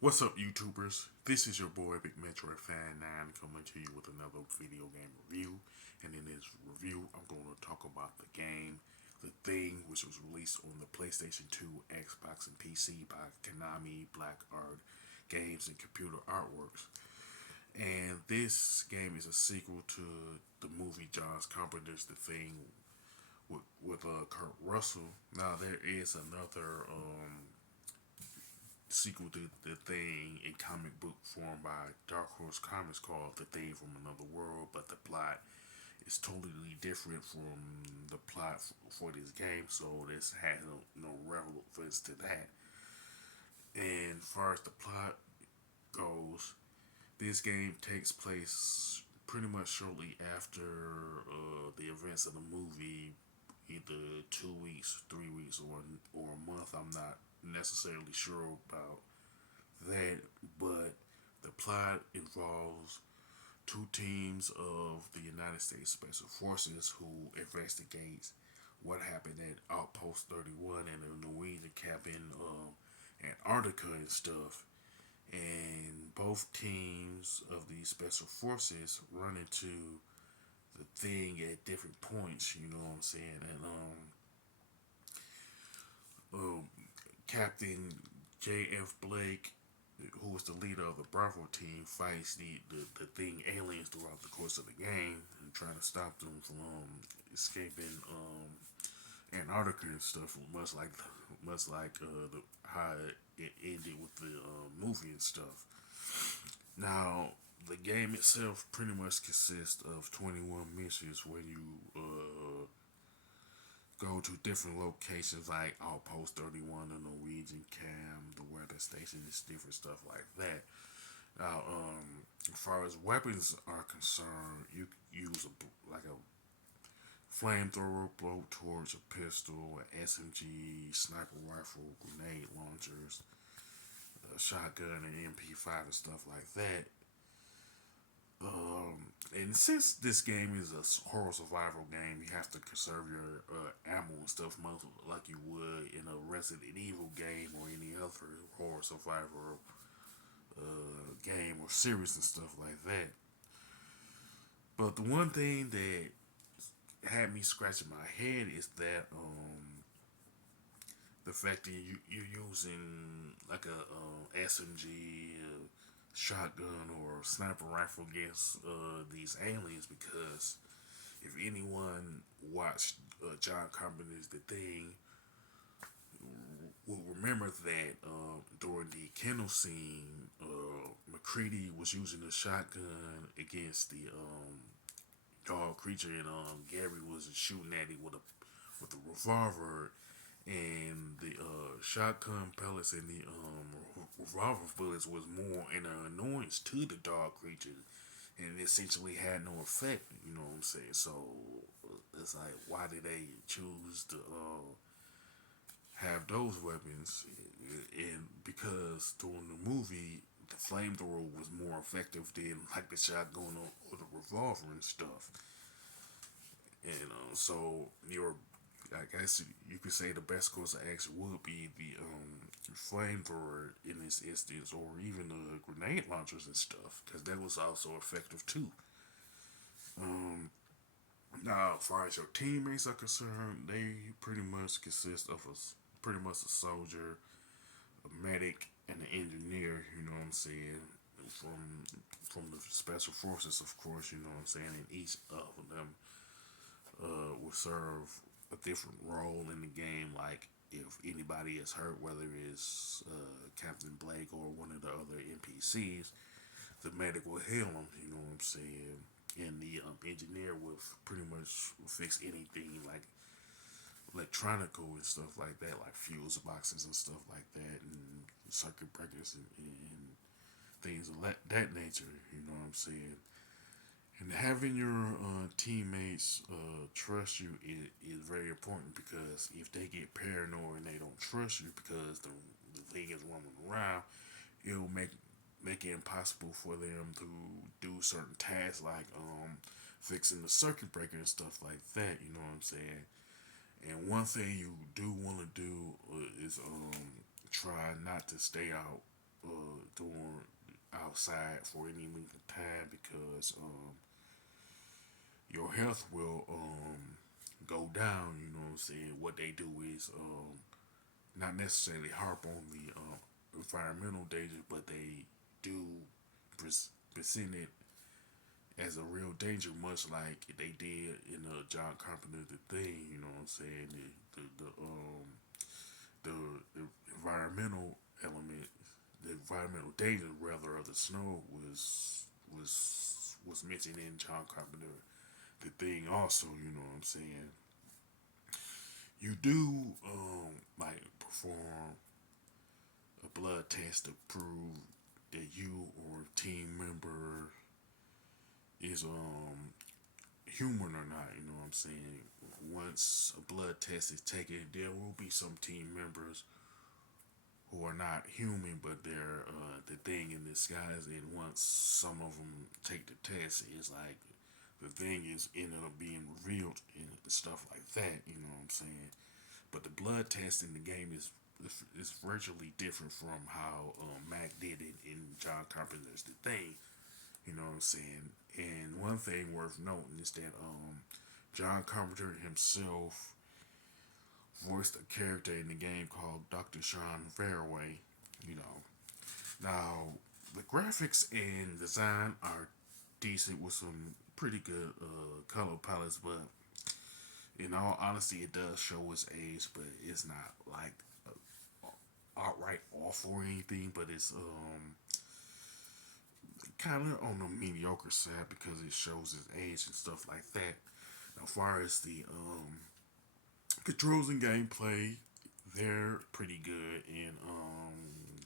What's up, YouTubers? This is your boy Big Metroid Fan 9 coming to you with another video game review. And in this review, I'm going to talk about the game The Thing, which was released on the PlayStation 2, Xbox, and PC by Konami, Black Art Games, and Computer Artworks. And this game is a sequel to the movie John Carpenter's The Thing with Kurt Russell. Now, there is another sequel to The Thing in comic book form by Dark Horse Comics called The Thing from Another World, but the plot is totally different from the plot for this game, so this has no relevance to that. And as far as the plot goes, this game takes place pretty much shortly after the events of the movie, either 2 weeks, 3 weeks, or a month. I'm not necessarily sure about that, but the plot involves two teams of the United States Special Forces who investigates what happened at Outpost 31 and the Norwegian camp in Antarctica and stuff. And both teams of these special forces run into the thing at different points, you know what I'm saying? And Captain J.F. Blake, who was the leader of the Bravo team, fights the thing aliens throughout the course of the game and trying to stop them from escaping Antarctica and stuff. Much like how it ended with the movie and stuff. Now, the game itself pretty much consists of 21 missions where you go to different locations like Outpost 31, the Norwegian camp, the weather station, just different stuff like that. Now, as far as weapons are concerned, you use a flamethrower, blowtorch, a pistol, an SMG, sniper rifle, grenade launchers, a shotgun, an MP5, and stuff like that. And since this game is a horror survival game, you have to conserve your ammo and stuff much like you would in a Resident Evil game or any other horror survival game or series and stuff like that. But the one thing that had me scratching my head is that the fact that you're using like a SMG, shotgun, or sniper rifle against these aliens, because if anyone watched John Carpenter's The Thing, will remember that during the kennel scene, McCready was using a shotgun against the dog creature, and Gary was shooting at it with a revolver, and the shotgun pellets and the revolver bullets was more an annoyance to the dog creature, and it essentially had no effect. You know what I'm saying? So it's like, why did they choose to have those weapons? And because during the movie, the flamethrower was more effective than like the shotgun or the revolver and stuff. And so your, I guess you could say the best course of action would be the flamethrower in this instance, or even the grenade launchers and stuff, because that was also effective too. Um, Now, as far as your teammates are concerned, they pretty much consist of pretty much a soldier, a medic, and an engineer. You know what I'm saying? From from the special forces, of course. You know what I'm saying? And each of them will serve a different role in the game. Like if anybody is hurt, whether it's Captain Blake or one of the other NPCs, the medic will heal them. You know what I'm saying? And the engineer will pretty much fix anything like electronical and stuff like that, like fuse boxes and stuff like that, and circuit breakers and things of that nature. You know what I'm saying? And having your teammates trust you is very important, because if they get paranoid and they don't trust you because the thing is roaming around, it'll make it impossible for them to do certain tasks like fixing the circuit breaker and stuff like that. You know what I'm saying? And one thing you do want to do is try not to stay out doing outside for any length of time because your health will go down. You know what I'm saying? What they do is not necessarily harp on the environmental danger, but they do present it as a real danger, much like they did in John Carpenter The Thing. You know what I'm saying? The environmental element, the environmental danger rather of the snow was mentioned in John Carpenter The Thing also. You know what I'm saying? You do like perform a blood test to prove that you or a team member is human or not. You know what I'm saying? Once a blood test is taken, there will be some team members who are not human, but they're the thing in disguise. And once some of them take the test, it's like the thing is ended up being revealed and stuff like that. You know what I'm saying? But the blood test in the game is virtually different from how Mac did it in John Carpenter's The Thing. You know what I'm saying? And one thing worth noting is that John Carpenter himself voiced a character in the game called Dr. Sean Fairway. You know, now the graphics and design are decent with some pretty good color palettes, but in all honesty, it does show its age, but it's not like outright awful or anything. But it's kind of on the mediocre side because it shows its age and stuff like that. Now, as far as the controls and gameplay, they're pretty good and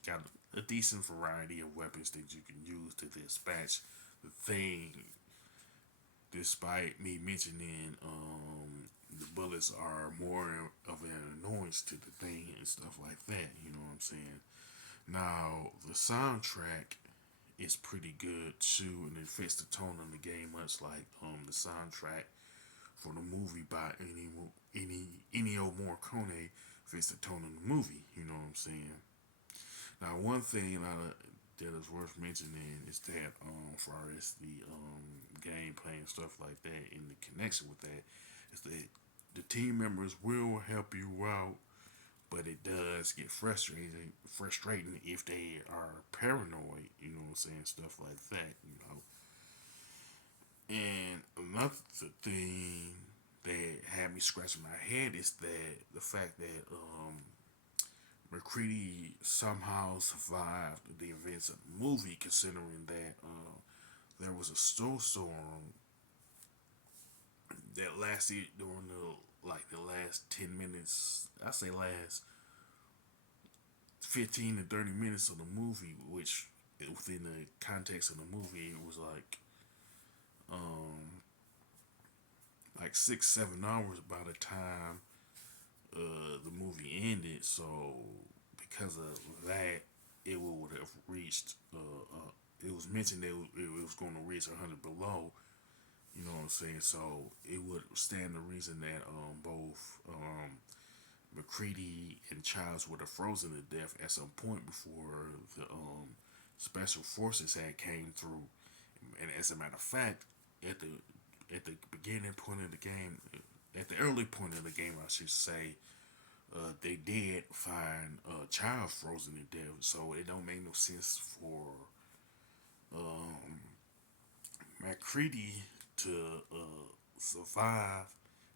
got a decent variety of weapons that you can use to dispatch the thing. Despite me mentioning the bullets are more of an annoyance to the thing and stuff like that, you know what I'm saying? Now, the soundtrack is pretty good too, and it fits the tone of the game, much like the soundtrack for the movie by Ennio Morricone fits the tone of the movie. You know what I'm saying? Now, one thing that is worth mentioning is that, as far as the gameplay and stuff like that, and the connection with that, is that the team members will help you out, but it does get frustrating if they are paranoid. You know what I'm saying? Stuff like that. You know. And another thing that had me scratching my head is that the fact that McCready somehow survived the events of the movie, considering that there was a snowstorm that lasted during the last 10 minutes. I say last 15 to 30 minutes of the movie, which within the context of the movie, it was um, like 6 7 hours by the time the movie ended. So because of that, it would have reached. It was mentioned that it was going to reach 100 below. You know what I'm saying? So it would stand the reason that both McCready and Childs would have frozen to death at some point before the special forces had came through. And as a matter of fact, at the beginning point of the game, at the early point of the game, I should say, they did find Child frozen to death. So it don't make no sense for um, McCready to survive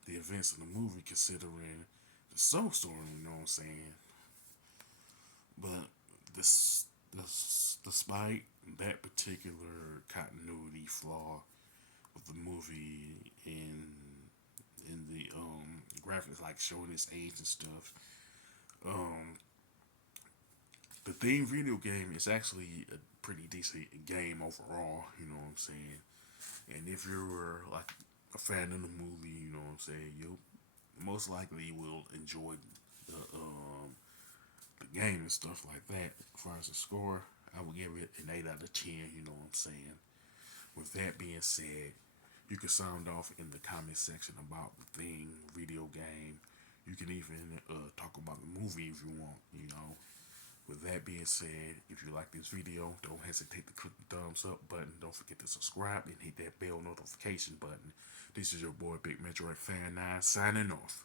the events of the movie, considering the snowstorm. You know what I'm saying? But despite that particular continuity flaw with the movie in the graphics, like showing his age and stuff, um, the theme video game is actually a pretty decent game overall. You know what I'm saying? And if you're like a fan of the movie, you know what I'm saying, you most likely will enjoy the game and stuff like that. As far as the score, I would give it an 8 out of 10. You know what I'm saying? With that being said, you can sound off in the comment section about the thing, video game. You can even talk about the movie if you want. You know, With that being said, if you like this video, don't hesitate to click the thumbs up button. Don't forget to subscribe and hit that bell notification button. This is your boy Big Metroid Fan 9 signing off.